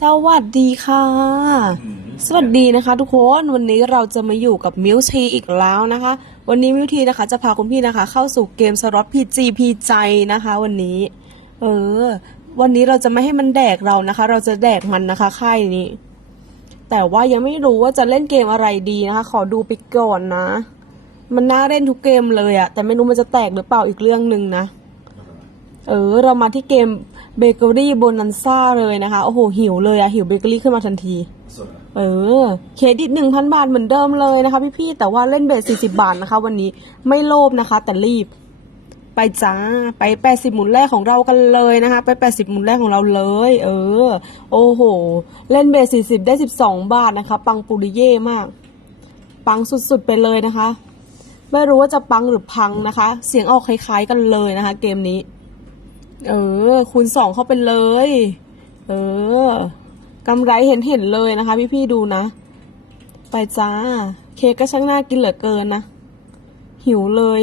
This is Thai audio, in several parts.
สวัสดีค่ะ สวัสดีนะคะ ทุกคนวันนี้เราจะมาอยู่กับมิวทีอีกแล้วนะคะ วันนี้มิวทีนะคะจะพาคุณพี่นะคะ เข้าสู่เกมสล็อตพีจีพีใจนะคะ วันนี้ เออ วันนี้เราจะไม่ให้มันแดกเรานะคะ เราจะแดกมันนะคะค่ายนี้ แต่ว่ายังไม่รู้ว่าจะเล่นเกมอะไรดีนะคะ ขอดูไปก่อนนะ มันน่าเล่นทุกเกมเลยอะแต่ไม่รู้มันจะแตกหรือเปล่าอีกเรื่องหนึ่งนะเออ เรามาที่เกม เบเกอรี่โบนันซ่าเลยนะคะ โอ้โห หิวเลยอะหิวเบเกอรี่ขึ้นมาทันที เออ เครดิตหนึ่งพันบาทเหมือนเดิมเลยนะคะพี่ๆ แต่ว่าเล่นเบสสี่สิบาทนะคะ วันนี้ไม่โลภนะคะ แต่รีบ ไปจ้า ไปแปดสิบหมุนแรกของเรากันเลยนะคะ ไปแปดสิบหมุนแรกของเราเลย เออ โอ้โห เล่นเบสสี่สิบได้สิบสองบาทนะคะ ปังปุริเย่มาก ปังสุดๆไปเลยนะคะ ไม่รู้ว่าจะปังหรือพังนะคะ เสียงออกคล้ายๆกันเลยนะคะ เกมนี้ เออ คูณสองเข้าไปเลย เออกำไรเห็นเห็นเลยนะคะพี่ๆดูนะ ไปจ้า เค้กก็ช่างน่ากินเหลือเกินนะ หิวเลย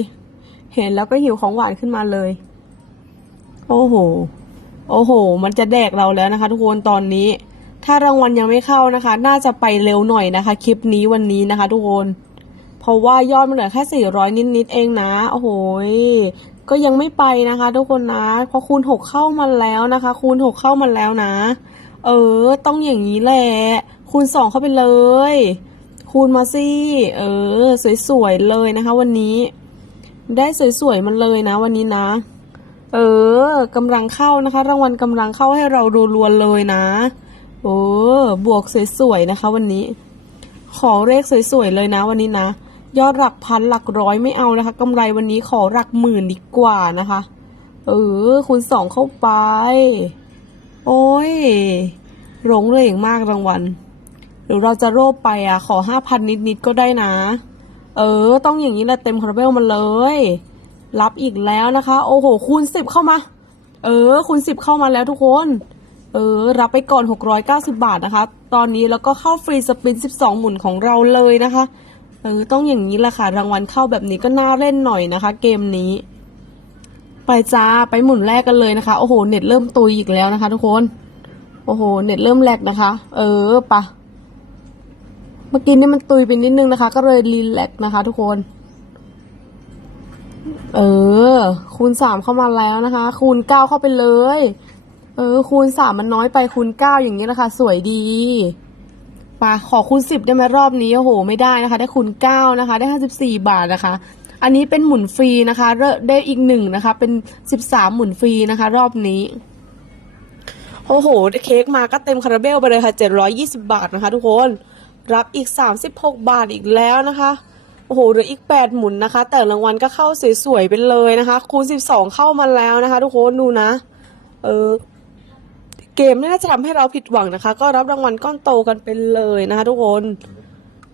เห็นแล้วก็หิวของหวานขึ้นมาเลย โอ้โห โอ้โห มันจะแดกเราแล้วนะคะ ทุกคนตอนนี้ ถ้ารางวัลยังไม่เข้านะคะ น่าจะไปเร็วหน่อยนะคะ คลิปนี้วันนี้นะคะ ทุกคนเพราะว่ายอดมันเหลือแค่ 400 นิด ๆ เองนะ โอ้โห ก็ยังไม่ไปนะคะ ทุกคนนะพราะคูณ6เข้ามาแล้วนะคะ คูณ6เข้ามาแล้วนะ เออ ต้องอย่างนี้แหละ คูณ2เข้าไปเลย คูณมาสิ เออ สวยๆเลยนะคะ วันนี้ ได้สวยๆมันเลยนะ วันนี้นะ เออกำลังเข้านะคะ รางวัลกำลังเข้าให้เรารัวๆเลยนะโอ้บวกสวยๆนะคะ วันนี้ ขอเลขสวยๆเลยนะ วันนี้นะ ยอดหลักพันหลักร้อยไม่เอานะคะกำไรวันนี้ขอหลักหมื่นดีกว่านะคะ เออคูณสองเข้าไป โอ้ยหลงเลยอย่างมากรางวัลหรือเราจะโลภไปอะ ขอห้าพันนิดๆก็ได้นะ เออ ต้องอย่างนี้แหละเต็มคาราเบลมาเลย รับอีกแล้วนะคะ โอ้โห คูณสิบเข้ามา เออ คูณสิบเข้ามาแล้วทุกคน เออ รับไปก่อน 690 บาทนะคะ ตอนนี้แล้วก็เข้าฟรีสปิน 12 หมุนของเราเลยนะคะ เออต้องอย่างนี้แหละค่ะ รางวัลเข้าแบบนี้ก็น่าเล่นหน่อยนะคะ เกมนี้ ไปจ้าไปหมุนแรกกันเลยนะคะ โอ้โห เน็ตเริ่มตุยอีกแล้วนะคะ ทุกคน โอ้โห เน็ตเริ่มแลกนะคะ เออปะเมื่อกี้นี่มันตุยไปนิดนึงนะคะ ก็เลยรีแลกนะคะ ทุกคน เออ คูณสามเข้ามาแล้วนะคะ คูณเก้าเข้าไปเลย เออ คูณสามมันน้อยไปคูณเก้าอย่างนี้แหละค่ะสวยดี ปะขอคูณสิบได้ไหมรอบนี้โอ้โห ไม่ได้นะคะ ได้คูณเก้านะคะ ได้ห้าสิบสี่บาทนะคะ อันนี้เป็นหมุนฟรีนะคะได้อีกหนึ่งนะคะ เป็นสิบสามหมุนฟรีนะคะ รอบนี้โอ้โหได้เค้กมาก็เต็มคาราเบลไปเลยค่ะเจ็ดร้อยยี่สิบาทนะคะ ทุกคนรับอีกสามสิบหกบาทอีกแล้วนะคะโอ้โหเหลืออีกแปดหมุนนะคะ แต่รางวัลก็เข้าสวยๆไปเลยนะคะ คูณสิบสองเข้ามาแล้วนะคะ ทุกคนดูนะ เออ กมน่าจะทำให้เราผิดหวังนะคะ ก็รับรางวัลก้อนโตกันไปเลยนะคะ ทุกคน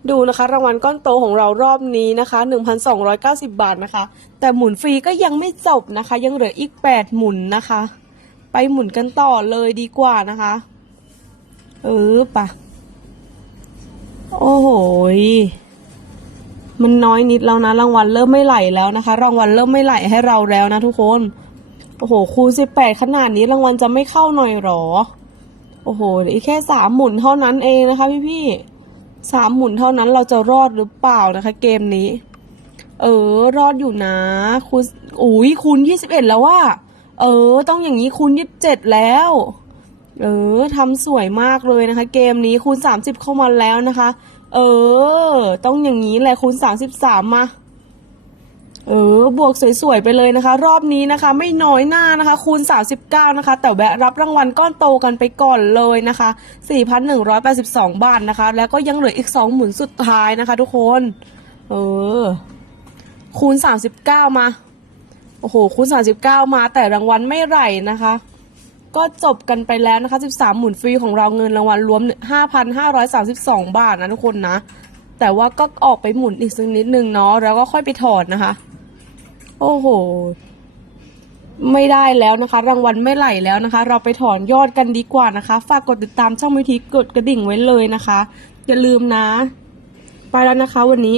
ดูนะคะ รางวัลก้อนโตของเรารอบนี้นะคะ 1,290 บาทนะคะ แต่หมุนฟรีก็ยังไม่จบนะคะ ยังเหลืออีก 8 หมุนนะคะ ไปหมุนกันต่อเลยดีกว่านะคะ เออปะโอ้โหยมันน้อยนิดแล้วนะ รางวัลเริ่มไม่ไหลแล้วนะคะ รางวัลเริ่มไม่ไหลให้เราแล้วนะทุกคน โอ้โห คูณสิบแปดขนาดนี้รางวัลจะไม่เข้าหน่อยหรอ โอ้โหเหลืออีกแค่สามหมุนเท่านั้นเองนะคะพี่พี่สามหมุนเท่านั้นเราจะรอดหรือเปล่านะคะ เกมนี้ เออ รอดอยู่นะ คูณอุ้ยคูณยี่สิบเอ็ดแล้วว่า เออ ต้องอย่างนี้คูณยี่สิบเจ็ดแล้ว เออทำสวยมากเลยนะคะ เกมนี้คูณสามสิบเข้ามาแล้วนะคะ เออ ต้องอย่างนี้แหละคูณสามสิบสามมา เออบวกสวยๆไปเลยนะคะ รอบนี้นะคะ ไม่น้อยหน้านะคะ คูณ 39 นะคะ แต่แวะรับรางวัลก้อนโตกันไปก่อนเลยนะคะ 4,182 บาทนะคะ แล้วก็ยังเหลืออีก 2 หมุนสุดท้ายนะคะ ทุกคน เออ คูณ 39 มา โอ้โห คูณ 39 มาแต่รางวัลไม่ไหลนะคะก็จบกันไปแล้วนะคะ 13 หมุนฟรีของเราเงินรางวัลรวม 5,532 บาทนะทุกคนนะ แต่ว่าก็ออกไปหมุนอีกสักนิดนึงเนาะ แล้วก็ค่อยไปถอนนะคะ โอ้โห ไม่ได้แล้วนะคะ รางวัลไม่ไหลแล้วนะคะ เราไปถอนยอดกันดีกว่านะคะ ฝากกดติดตามช่องวิธีกดกระดิ่งไว้เลยนะคะ อย่าลืมนะ ไปแล้วนะคะวันนี้